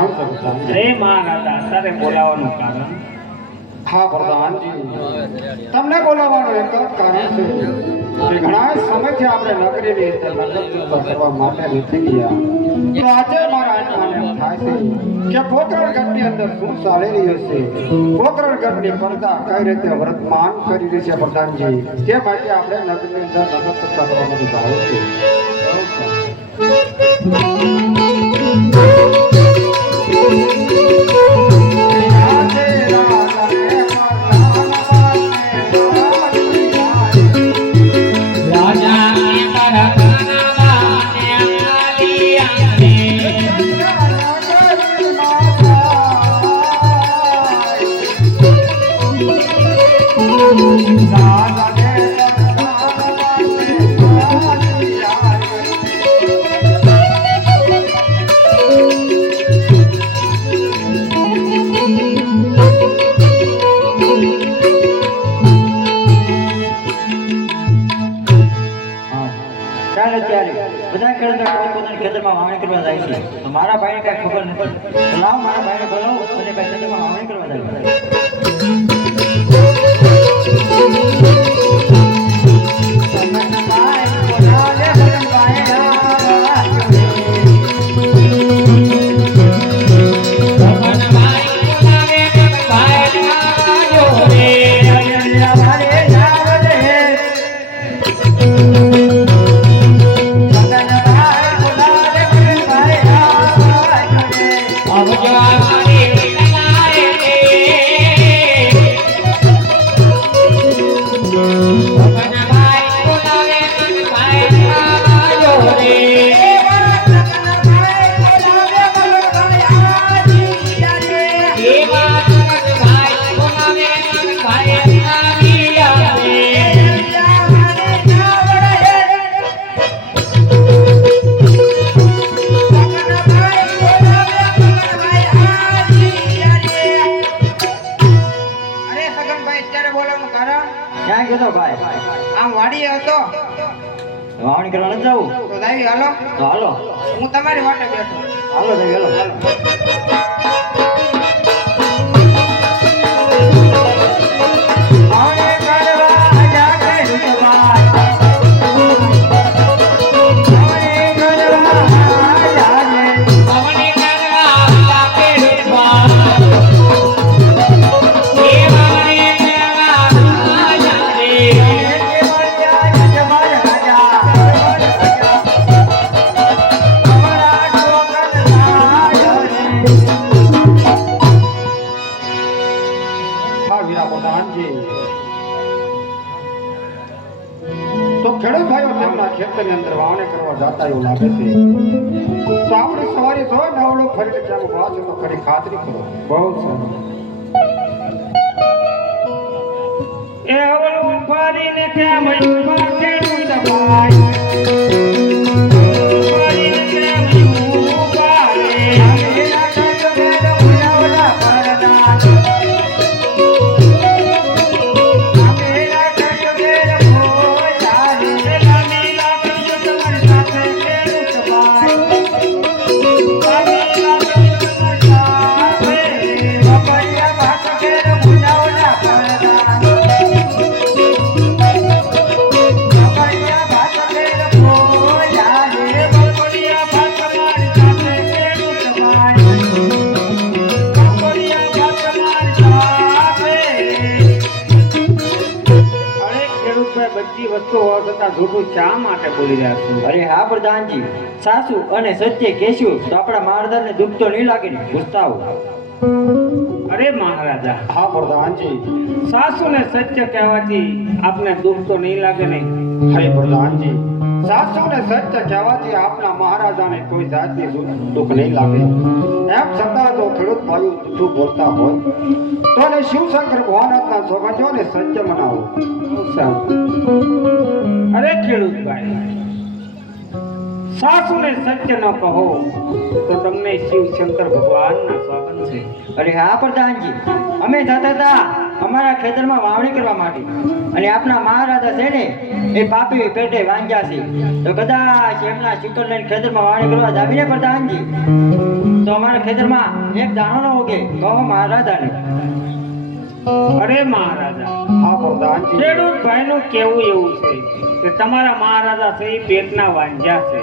જણાવો પ્રધાન. રે મહારાજા તારે બોલાવવાનું કારણ? હા પ્રધાનજી, તમને બોલાવવાનું એક જ કારણ છે કે ઘણા સમયથી આપણે નગરીની અંદર નગર ચૂંટણી કરવા માટે નથી ગયા. તો આજે મારા આત્માને એમ થાય છે કે પોકરણગઢની અંદર શું ચાલી રહ્યું છે, પોકરણગઢની પ્રજા કઈ રીતે વર્તમાન કરી રહી છે પ્રધાનજી, તે માટે આપણે નગરની અંદર નગર ચૂંટણી કરવા માટે જવું છે. બધા ખેડૂતો પોતાના ખેતરમાં વાવણી કરવા જાય છે. તો મારા ભાઈને કઈ ખબર નથી. લાવ મારા ભાઈને બોલાવો અને કઈ ખેતરમાં વાવણી કરવા જાય. આમ વાડીએ હતો વાવણી કરવા નથી જવું તો દાવી હાલો. તો હાલો, હું તમારી વાટે બેઠો. હાલો તો હાલો. તો ખેડૂત ભાઈઓ તેમના ખેતરની અંદર વાવણી કરવા જતા એવું લાગે છે. તો આપણે સવારે જો નવલો ફરીને ક્યાં ઉભા છે તો ખરી ખાતરી કરો. બહુ સરસ. એ અવળું ફરીને કેમ ઉભા ખેડૂત ભાઈ, ફરીને કેમ ઉભા રે, આ કાંઠો બેડો ભુલાવડા પરદા, જૂઠું શા માટે બોલી રહ્યા છો? અરે હા પ્રધાનજી, સાસુ અને સત્ય કહેશું તો આપણા મહારાજાને દુઃખ તો નહીં લાગે ને, પૂછતા આવો. અરે મહારાજા, હા પ્રધાનજી. સાસુને સત્ય કહેવાથી આપને દુઃખ તો નહીં લાગે ને? હરે પ્રધાનજી, સાસુને સત્ય કહેવાથી આપના મહારાજાને કોઈ જાતની દુઃખ નહીં લાગે. એમ છતાં તો ખેડૂત ભાઈઓ જૂઠું બોલતા હોય તો ને શિવશંકર ભગવાનના સોગંદોને સત્ય મનાવો. અરે ખેડૂતભાઈ, સાસુને સત્ય ન કહો તો તમને શિવ શંકર ભગવાનના સોગંદ છે. અરે હા પ્રધાનજી, અમે જતા હતા અમારા ખેતરમાં વાવણી કરવા માટે અને આપણા મહારાજા છે ને એ પાપી પેટે વાંજ્યા છે તો કદાચ એમના શુકર લઈને ખેતરમાં વાવણી કરવા જાવીને પ્રધાનજી તો અમારા ખેતરમાં એક દાણો ન ઉગે કહો મહારાજાને. અરે મહારાજા, હા પ્રધાનજી. ખેડૂત ભાઈનું કેવું એવું છે કે તમારા મહારાજા છે એ પેટના વાંજ્યા છે.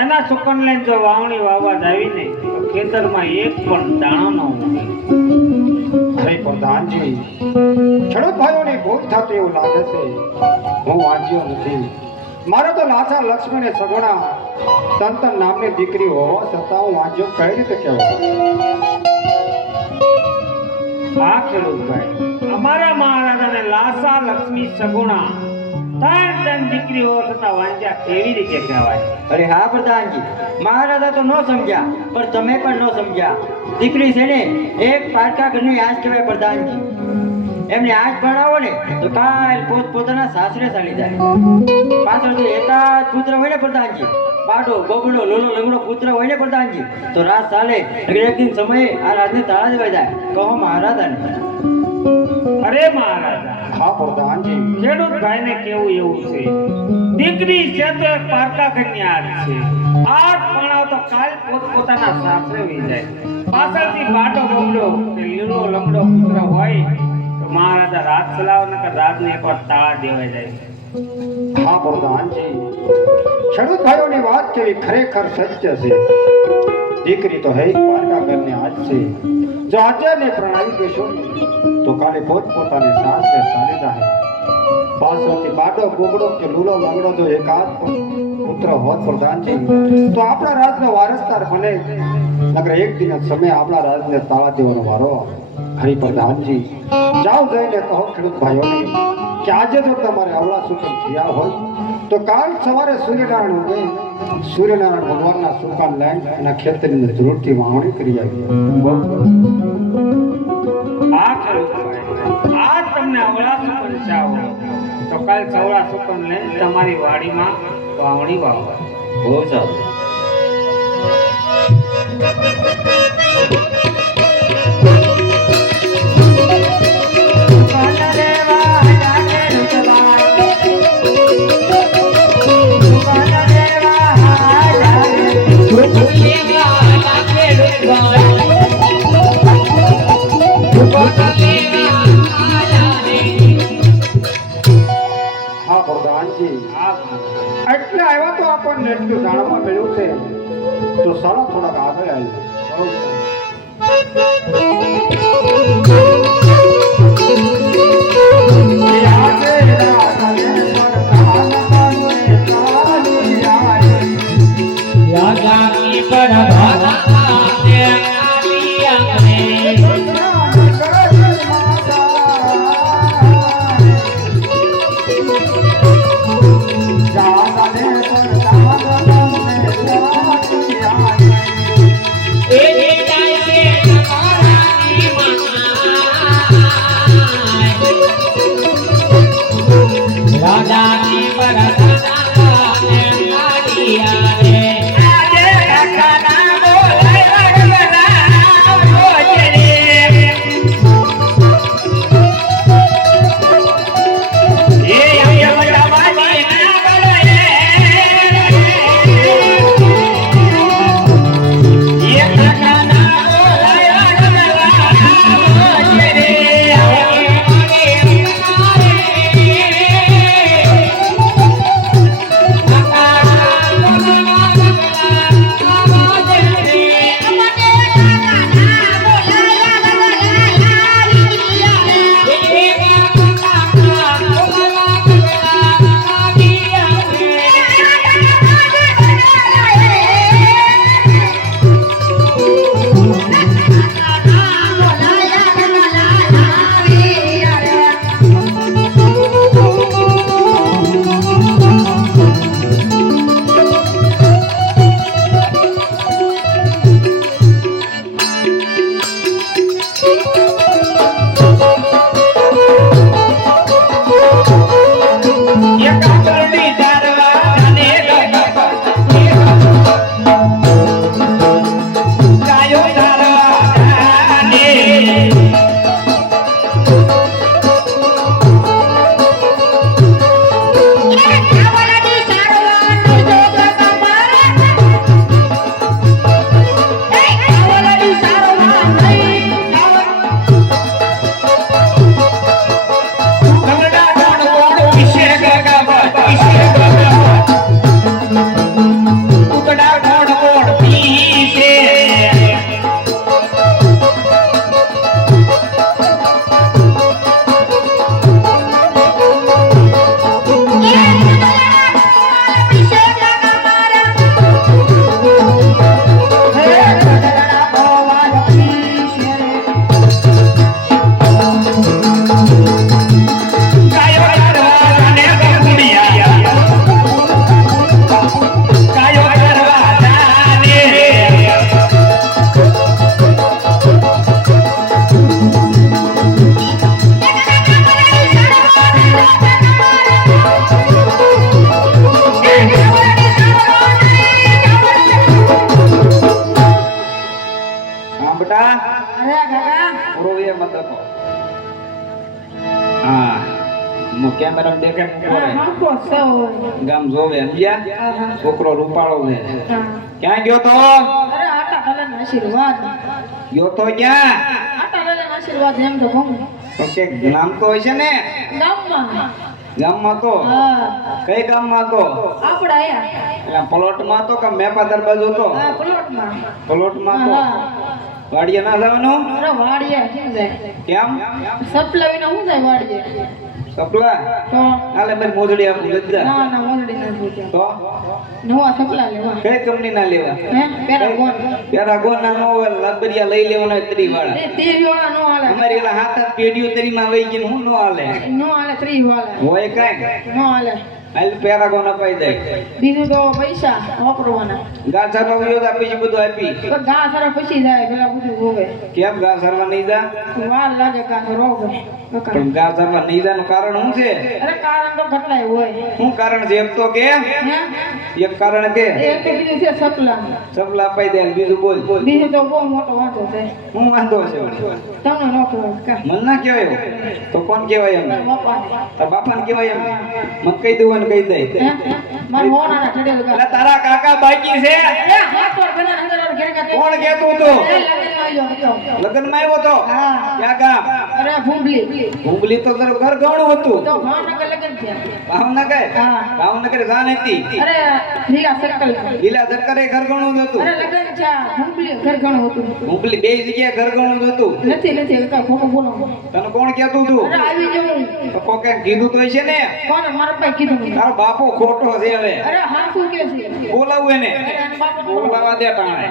એના સુકન લઈને જો વાવણી વાવવા જાવીને તો ખેતરમાં એક પણ દાણો ન ઉગે. અરે પ્રધાનજી, ખેડૂત ભાઈઓની ભૂલ થતી એવું લાગે છે. હું વાંચ્યો નથી. મારે તો લાસા લક્ષ્મી ને સગુણા તંતન નામની દીકરી હોવા છતાં હું વાંચ્યો કઈ રીતે કહેવાય? હા ખેડૂત ભાઈ, અમારા મહારાજાને લાસા લક્ષ્મી સગુણા ત્રણ દીકરી હોવા છતાં વાંજ્યા કેવી રીતે કહેવાય? અરે હા પ્રધાનજી, મહારાજા તો ન સમજ્યા પણ તમે પણ ન સમજ્યા. દીકરી છે ને એક પારકા ઘરની આજ કહેવાય પ્રધાનજી. એમને આજ ભણાવો ને તો કાલ પોતાના સાસરે ચાલી જાય. પાછળથી એકાદ પુત્ર હોય ને પ્રધાનજી, પાડો બબડો લોલો લંગડો પુત્ર હોય ને પ્રધાનજી, તો રાત ચાલે એક દિન સમયે આ રાજને તાળા દેવાઈ જાય. કહો મહારાજાને. અરે મહારાજા, હા પ્રધાનજી. ખેડૂત ભાઈને કેવું એવું છે, દીકરી છે તો એક પારકા કન્યા છે. આજ ભણાવ તો કાલ પોતાના સાસરે વહી જાય. પાછળથી બાટો બબડો કે લીલો લંગડો પુત્ર હોય તો મહારાજા રાત ચલાવ ને રાતને એકવાર તાળા દેવાઈ જાય. હા પ્રધાનજી, ખેડૂત ભાઈઓની વાત કેવી ખરેખર સત્ય છે. દીકરી તો હે પારકા ઘરની આજ છે. જો આજે ને પ્રણાવી દેશો તો કાલે પોતાની સાસરે ચાલી જાય. પાછળથી બાડો બોગડો કે લૂલો લંગડો જો એકાદ પુત્ર હોત પ્રધાનજી તો આપણા રાજનો વારસદાર બને. નકર એક દિન સમય આપણા રાજને તાળા દેવાનો વારો. હરિ પ્રધાનજી, જાઓ જઈને કહો ખેડૂત ભાઈઓને કે આજે જો તમારે અવળા સુકન થયા હોય તો કાલ સવારે સૂર્યનારાયણ ઉગે સૂર્યનારાયણ ભગવાનના સુકાન લઈને એના ખેતરની અંદર જરૂરથી વાવણી કરી આવી. આ ખેડૂત ભાઈ, આજ તમને અવળા સુકન ચાવો તો કાલ સવળા સુકન લઈને તમારી વાડીમાં વાવણી વાવવા. બહુ સારું. હા પ્રધાનજી, એટલે આવ્યા તો આપણને એટલું જાણવા મળ્યું છે તો સારા થોડાક આગળ દેખો હા કેમેરા દેખે હાકો સૌ ગામ જોવે સમજ્યા છોકરો રૂપાળો છે ક્યાં ગયો તો અરે આટા કલન આશીર્વાદ ગયો તો ક્યાં આટા કલન આશીર્વાદ એમ તો કહું તો કે નામ તો હોય છે ને ગામમાં ગામમાં તો હા કઈ ગામમાં તો આપડા આયા એટલે પ્લોટમાં તો કે મેપાદર બાજુ તો આ પ્લોટમાં પ્લોટમાં તો હા વાડીએ ના જવાનું અરે વાડીએ કેમ જાય કેમ સપલા વિના હું જાય વાડીએ સપલા તો હાલે મારી મોજડી આપું લજ્જા ના ના મોલડી ના પૂછ્યો તો નવા સપલા લેવા કઈ કંપની ના લેવા હે પેરાગોન પેરાગોન ના નો લબરિયા લઈ લેવાના 30 વાળા એ 30 વાળા નો હાલે અમારી એલા હાથ હાથ પેઢીઓ તરીમાં વહી ગઈ હું નો હાલે નો હાલે 30 વાળા હોય કાંઈ નો હાલે હાલ પેરાગોન અપાઈ દે બીજું તો પૈસા વાપરવાના ગા સરવા વિરોધ આપી છે બધું આપી તો ગા સારા પછી જાય પેલા બધું હોવે કેમ ગા સરવા નહીં જા વાર લાગે ગા તો રોગ પણ ગા સરવા નહીં જાનું કારણ શું છે અરે કારણ તો ઘટલાય હોય શું કારણ છે એક તો કે હે એક કારણ કે એ તો બીજું છે સપલા સપલા અપાઈ દે બીજું બોલ બીજું તો બહુ મોટો વાંધો છે હું વાંધો છે તમને નો કહેવાય કા મન ના કહેવાય તો કોણ કહેવાય એમ બાપા તાર બાપાને કહેવાય એમ મન કહી દઉં ને કહી દે હે માર હોના ચડે ગા એટલે તારા કાકા બાકી છે એ હાથ પર બના અંદર ઘરે કા કોણ કહેતું તો એ લગન આવ્યો લગ્નમાં આવ્યો તો હા ક્યાં ગામ અરે ભૂંબલી હુંબલી તો તારું ઘર ઘણું હતું તો ભાવનગર લગન થયા ભાવનગર હા ભાવનગર જાન હતી અરે લીલા સર્કલ લીલા સરકારે ઘર ઘણું જ હતું અરે લગન છે ભૂંબલી ઘર ઘણું હતું હુંબલી બે જગ્યાએ ઘર ઘણું જ હતું નથી નથી કાકા ખોટું બોલો તને કોણ કહેતું તું અરે આવી જવું તો કોકે કીધું તો છે ને કોને મારા પાસે કીધું મને. તારો બાપો ખોટો છે હવે અરે હા શું કે છે બોલાવું એને અરે આના બાપા બોલાવા દે ટાણે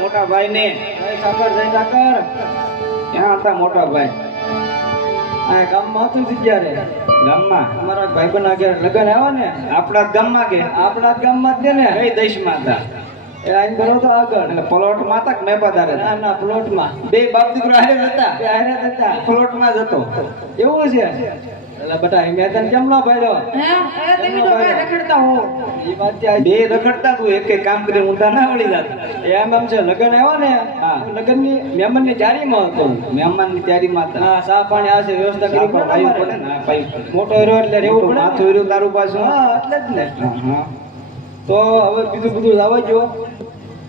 મોટા ભાઈ ને ઠાકર જય ઠાકર ક્યાં હતા મોટા ભાઈ આ ગામમાં હતું જગ્યા રે ગામમાં અમારા ભાઈબંધ આગળ લગન આવ્યા ને આપણા જ ગામમાં કે આપણા જ ગામમાં જ છે ને કઈ દેશમાં હતા એ આઈને કરો તો આગળ એટલે પ્લોટમાં હતા કે મેપાદારે ના ના પ્લોટમાં બે બાપ દીકરો હારે જ હતા બે હારે જ હતા પ્લોટમાં જ હતો એવું છે એટલે બટા મેં તને કેમ ના પાડ્યો હે એ તમે તો કાંઈ રખડતા હો એ વાત ત્યાં બે રખડતા તું એક એક કામ કરી ઊંધા ના વળી જતા એમ છે લગન આવ્યા ને હા. લગનની મહેમાનની જારીમાં હતો મહેમાનની તૈયારીમાં હતા હા ચા પાણી આ છે વ્યવસ્થા કરવી પડે પાયું અમારે. પડે ને હા, પાયું. મોટો હીરો એટલે રહેવું પડે માથું ને. રહ્યું તારું પાછું હા એટલે જ ને હા. તો હવે બીજું બધું લાવવા જો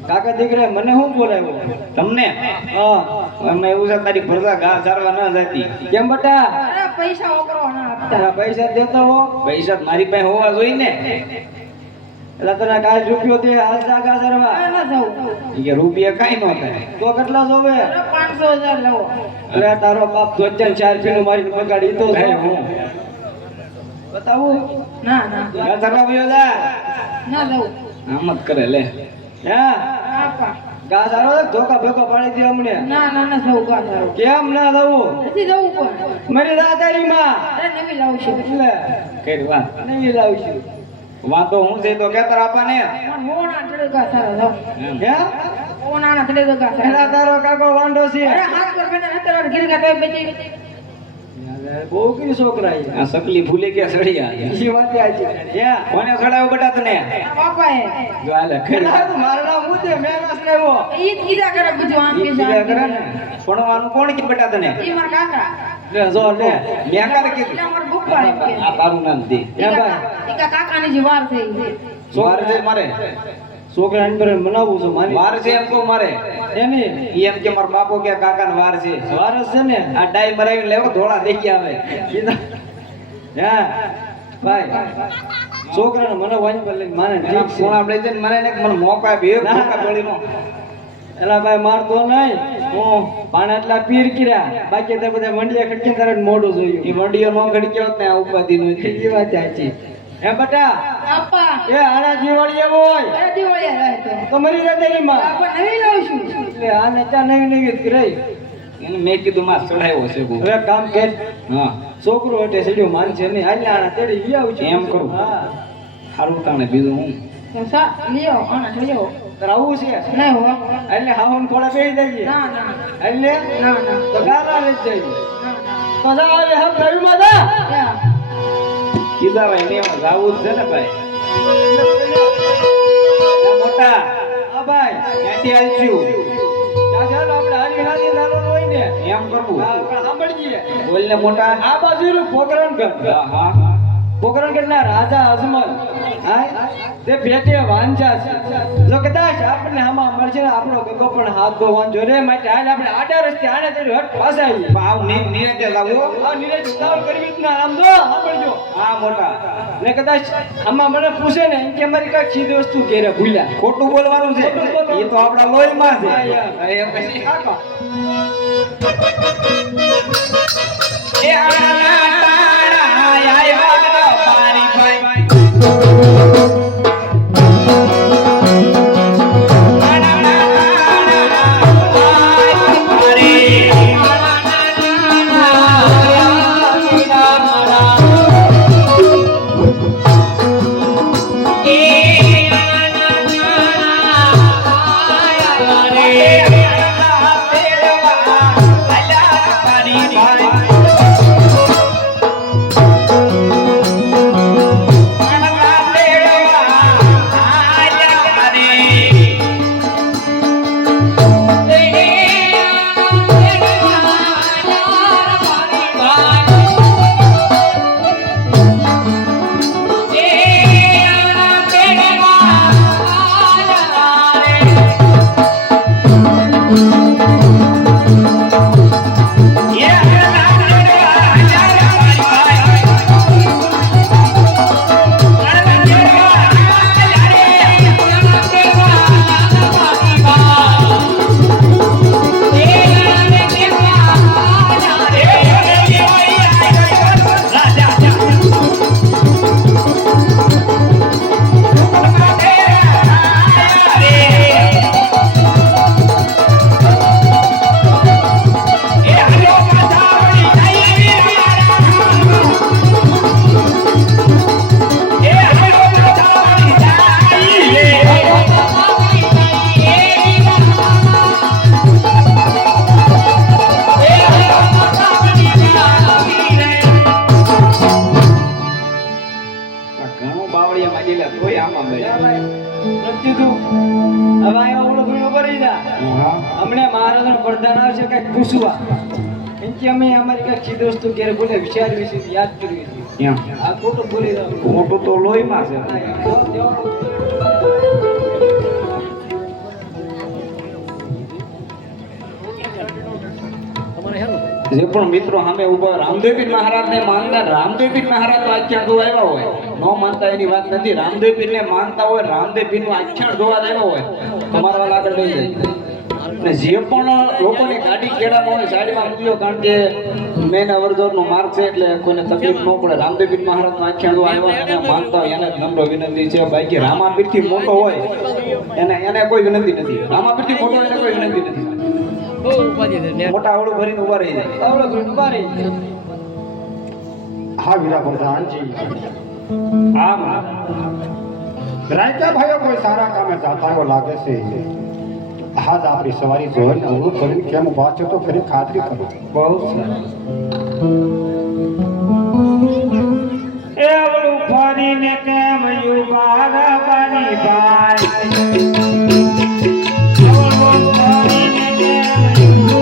કાકા દીકરા મને શું બોલાવ્યો તમને હા એમાં એવું છે તારી ભરતા ઘા ચારવા ન જતી કેમ બટા અરે પૈસા વાપરવાના આપતા તારા પૈસા દેતો હો પૈસા તો મારી પાસે હોવા જોઈએ ને એટલે તને કાંઈ રૂપિયો દે હાલ જાગા સરવા આ ના જાઉં ઈ કે રૂપિયા કાંઈ ન થાય તો કેટલા જોવે અરે 500,000 લાવો અરે તારો બાપ ધોજન ચાર પીનું મારીને બગાડી તો ભાઈ હું બતાવું ના ના ઘા ચારવા ગયો જા ના જાઉં આમ જ કરે લે હા આપા ગા સારો ધોકા ભેગો પાડી દે અમને ના ના ના જાઉં કા જાઉં કેમ ના દઉં નથી જવું પણ મારી દાદારીમાં અરે નવી લાવશું એટલે કઈ વાત નહીં લાવશું વાંધો હું છે તો કેતર આપવાને પણ હોના ચડેગા સારા જાઉં એમ. હે હોના ચડેગા એલા સારા તારો કાકો વાંઢો છે અરે હાથ પર બેને અત્યારે ગીરગા તો બેચી બહુ કઈ છોકરા છે. આ સકલી ભૂલે ગયા સળિયા ઈ વાત સાચી. યા. કોને સડાવ્યો બેટા તને બાપાએ જો હાલે ખેડ પેલા તો મારું નામ હું છે, મેં ના સડાવ્યો. ઈ કીધા કરે બધું આમ કે કીધા કરે ને ભણવાનું કોણ કે બેટા તને ઈ મારા કાકા લે જો લે. મેં કારે કીધું એટલે અમારા પપ્પા એમ કે આ તારું નામ દે ઈ કાકાની જે વાર થઈ છે વાર છે મારે છોકરાને પર મનાવું છું મારી વાર છે એમ કહું મારે એની ઈ એમ કે મારો બાપો કે કાકાને વાર છે વારસ છે ને આ ડાઈ મરાવીને લેવો ધોળા દેખી આવે હા ભાઈ છોકરાને મને વાંચી પર લઈને માને ઠીક છે. સોના આપણે છે ને મને ને મને મોકા બે ના. મોકા ગોળીનો એલા ભાઈ મારતો નહીં હું પાણા એટલા પીર કર્યા બાકી તો બધા મંડિયા ખડકી તારે મોઢું ઈ જોયું મંડીઓ નો ઘડી ગયો ને આ ઉપાધિ નો એ વાત સાચી. હે બટા બાપા એ આના જીવાળી એવો હોય અરે દિવાળી આવે તો તો મરી જાય તેની માં બાપા નવી લાવું છું એટલે આને ચા નવી નવી જ રહી. એને મેં કીધું માં ચડાવ્યો છે બહુ હવે કામ કર હા છોકરો એટલે સીડ્યો માનશે નહીં હાલ આના તેડી લઈ આવું છું એમ કરું. હા સારું તાણે બીજું હું હું સા લ્યો આના જોયો તારે આવું છે નહીં હો એટલે હાવન ખોળા બેસી જઈએ ના ના એટલે ના ના તો ગારા લઈ જઈએ ના તો જા હવે હમ નવી માં જા ના કીધા ભાઈ ને એમાં જાવું જ છે ને ભાઈ એ મોટા હા ભાઈ ક્યાંથી આલશું ચાલો આપણે હારી હારી નાનો હોય ને એમ કરવું હા, આપણે સાંભળીએ બોલ ને મોટા આ બાજુ પોકરણ કર હા હા પોકરણ કરના રાજા અજમલ હા તે ભેટે વાંચા છે જો કદાચ આપણને આમાં મળશે ને આપણો ગગો પણ હાથ ધો વાંચો રે માટે હાલ આપણે આડા રસ્તે આને તેરી હટ પાછા આવીએ ભાવ નીરજે લાવો આ નીરજ ઉતાવળ કરવી જ ના આમ જો સાંભળજો હા મોટા ને કદાચ આમાં મને પૂછે ને કે અમારી કાંઈક ચીજ વસ્તુ ઘેરે ભૂલ્યા ખોટું બોલવાનું છે ખોટું બોલવાનું. એ તો આપણા લોહીમાં છે હા, યાર. હા, એમ પછી કાકા એ આના તારા આવ્યા પારી ભાઈ ઘણું બાવળિયા માં ગયેલા કોઈ આમાં મળ્યા નથી તું હવે અહીંયા ઓળો ભૂલો કરી જા હા હમણે મહારાજનો પ્રધાન આવશે કંઈક પૂછવા એમ કે અમે અમારી કંઈક ચીજ વસ્તુ ઘેરે ભૂલે વિચારવી છે યાદ કરવી છે એમ આ ખોટું બોલી રહ્યો મોટું તો લોહીમાં છે જે પણ મિત્રો સામે ઉભા રામદેવપીર મહારાજને માનતા રામદેવપીર મહારાજ નું આખ્યાન જોવા આવ્યા હોય ન માનતા એની વાત નથી રામદેવપીર ને માનતા હોય રામદેવપીર નું આખ્યાન જોવા આવ્યા હોય તમારા વાળા આગળ લઈ જાય અને જે પણ લોકોની ગાડી કેળામાં હોય સાઈડમાં મૂક્યો કારણ કે મેન અવરજવર નો માર્ગ છે એટલે કોઈને તકલીફ ન પડે રામદેવપીર મહારાજ નું આખ્યાન જોવા આવ્યા એને માનતા હોય એને જ નમ્ર વિનંતી છે બાકી રામાપીર થી મોટો હોય એને કોઈ વિનંતી નથી રામાપીર થી મોટો એને કોઈ વિનંતી નથી મોટા આવડું ભરીને ઉભા રહી જાય આવડો ભૂંડ પારી હા વીરા પ્રધાનજી હા રાયકા ભાઈઓ કોઈ સારા કામે જાતા હોય લાગે છે આજ આપણી સવારી જોઈને અવળું કરીને કેમ ઉભા છો તો ફરી ખાતરી કરો બહુ સારું છોડીને કેમ યુવા રબારી ભાઈ છોડીને કેમ યુવા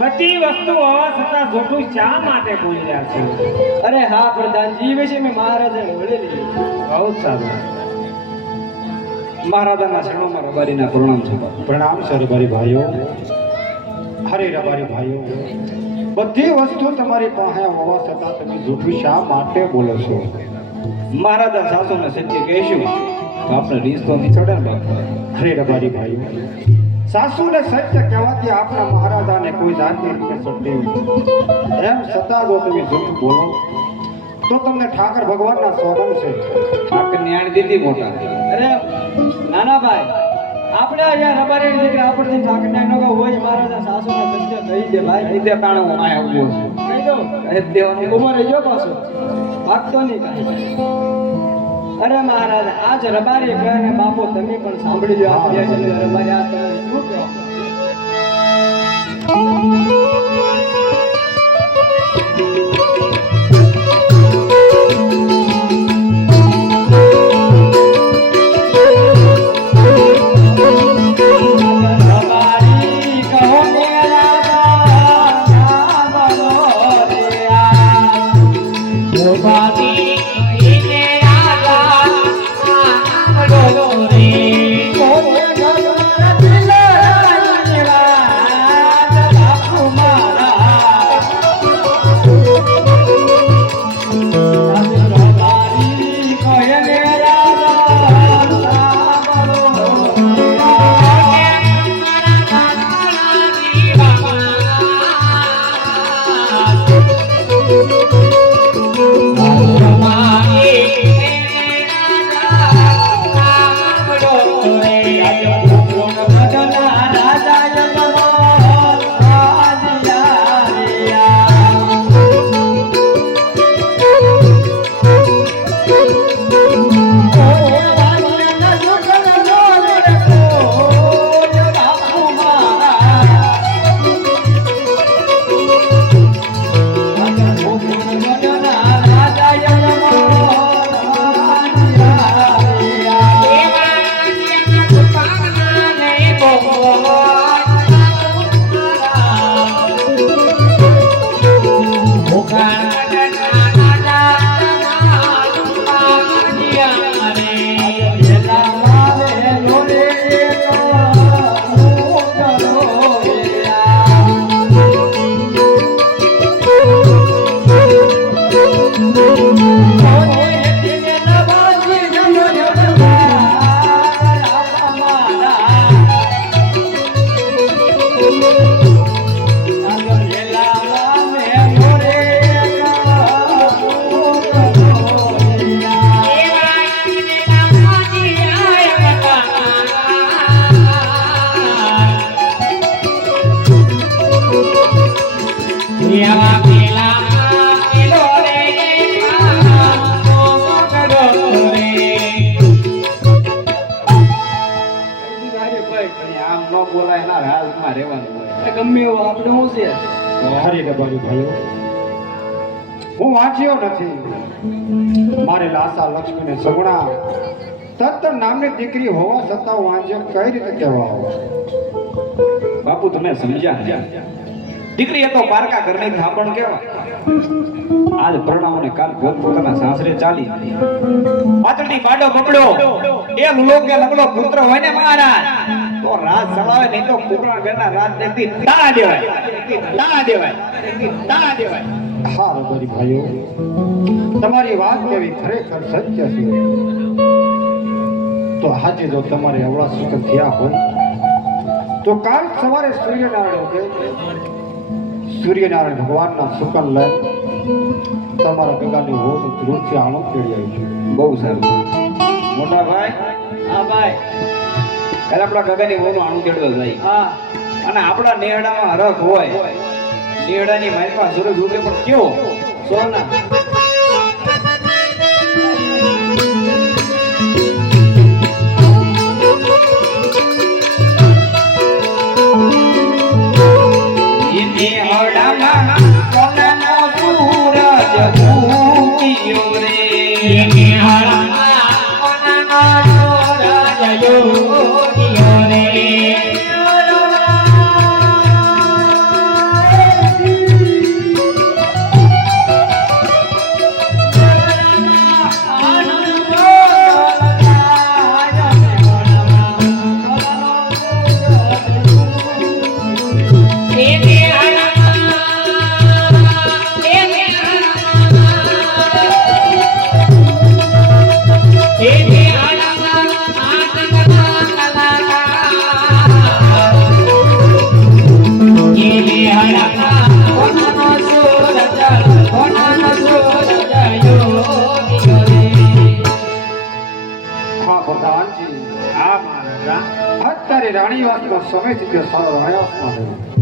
બધી વસ્તુ હોવા છતાં જોઠું શા માટે બોલી રહ્યા છે? અરે હા પ્રધાનજી, એ વિશે મેં મહારાજાને વળેલી. બહુ સારું. મહારાજાના શરણોમાં રબારીના પ્રણામ છે બાપુ. પ્રણામ છે રબારી ભાઈઓ. હરે રબારી ભાઈઓ, બધી વસ્તુ તમારી પાસે હોવા છતાં તમે જૂઠું શા માટે બોલો છો? મહારાજા સાસુને સત્ય કહેશું તો આપણે રીસ તો નહીં ચડે ને બાપુ. હરે રબારી ભાઈઓ, સાસુને સત્ય કહેવાથી આપણા મહારાજાને કોઈ જાતની રીતે સત્ય એમ છતાં જો તમે જૂઠું બોલો તો તમને ઠાકર ભગવાનના સોગંદ છે. ઠાકર ન્યાણ દીધી મોટા. અરે નાના ભાઈ, આપણે અહીંયા રબારી દીકરા આપણથી ઠાકરના નગા હોય મહારાજા સાસુને સત્ય કહી દે ભાઈ. એ તે તાણે હું આયા ઉભો છું. કહી દો. એ દેવાની ઉભો રહેજો પાછો, ભાગતો નહીં કાંઈ. અરે મહારાજ, આજ રબારી કહે ને બાપુ તમે પણ સાંભળી લો. આપણે છે ને રબારી આ તમે શું કહો? ગમે એવું આપણે શું છે? હરે રબારી ભાઈઓ, હું વાંચ્યો નથી. મારી લાસા લક્ષ્મીને સગુણા તત્ત નામની દીકરી હોવા છતાં વાંચ્યો કઈ રીતે કહેવાય? બાપુ તમે સમજ્યા? દીકરી એ તો પારકા ઘરની ધાપણ કહેવાય. આજ પરણાવને કાલ પોતાના સાસરે ચાલી પાતળી બાડો બબડો એ લુલો કે લગડો પુત્ર હોય ને મહારાજ તો તો રાત ચલાવે નહીં તો કુકડા ઘરના રાત નથી તાળા દેવાય તાળા દેવાય તાળા દેવાય. હા રબારી ભાઈઓ, તમારી વાત કેવી ખરેખર સત્ય છે. તો આજે જો તમારે અવળા સુકન થયા હોય તો કાલ સવારે સૂર્યનારાયણ ભગવાનના સુકન લઈ તમારા ભેગાની હોત ધ્રુવથી આણો કેળી આવી. બહુ સારું. મોટા ભાઈ, હા ભાઈ. કાલે આપણા ગગાની વહુનું આણું કેળવા જાય હા. અને આપણા નેહડામાં હરખ હોય. નેહડાની માલપા સૂરજ ઉગે પણ કેવો સોના. હા પ્રધાનજી, હા મહારાજા અત્યારે રાણીવાસનો સમય થઈ ગયો. સારો રાણીવાસમાં રહ્યો.